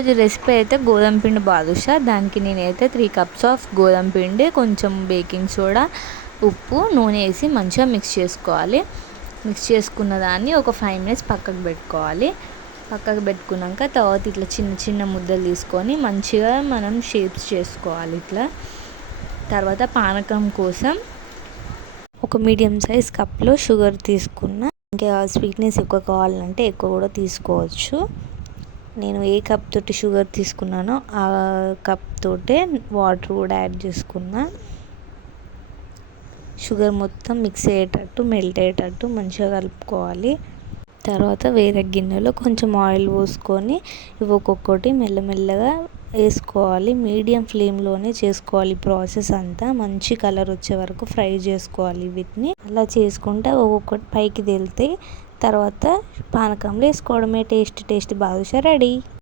ఈరోజు రెసిపీ అయితే గోధుమ పిండి బాదుషా. దానికి నేనైతే 3 కప్స్ ఆఫ్ గోధుమ పిండి, కొంచెం బేకింగ్ సోడా, ఉప్పు, నూనె వేసి మంచిగా మిక్స్ చేసుకోవాలి. మిక్స్ చేసుకున్న దాన్ని ఒక 5 మినిట్స్ పక్కకు పెట్టుకోవాలి. పక్కకు పెట్టుకున్నాక తర్వాత ఇట్లా చిన్న చిన్న ముద్దలు తీసుకొని మంచిగా మనం షేప్స్ చేసుకోవాలి ఇట్లా. తర్వాత పానకం కోసం ఒక మీడియం సైజ్ కప్లో షుగర్ తీసుకున్న. ఇంకా స్వీట్నెస్ ఎక్కువ కావాలంటే ఎక్కువ కూడా తీసుకోవచ్చు. నేను ఏ కప్ తోటి షుగర్ తీసుకున్నానో ఆ కప్ తోటే వాటర్ కూడా యాడ్ చేసుకున్నా. షుగర్ మొత్తం మిక్స్ అయ్యేటట్టు, మెల్ట్ అయ్యేటట్టు మంచిగా కలుపుకోవాలి. తర్వాత వేరే గిన్నెలో కొంచెం ఆయిల్ పోసుకొని ఇవి ఒక్కొక్కటి మెల్లమెల్లగా వేసుకోవాలి. మీడియం ఫ్లేమ్లోనే చేసుకోవాలి ప్రాసెస్ అంతా. మంచి కలర్ వచ్చే వరకు ఫ్రై చేసుకోవాలి వీటిని. అలా చేసుకుంటే ఒక్కొక్కటి పైకి తేలితే తర్వాత పానకంలో వేసుకోవడమే. Tasty badusha ready.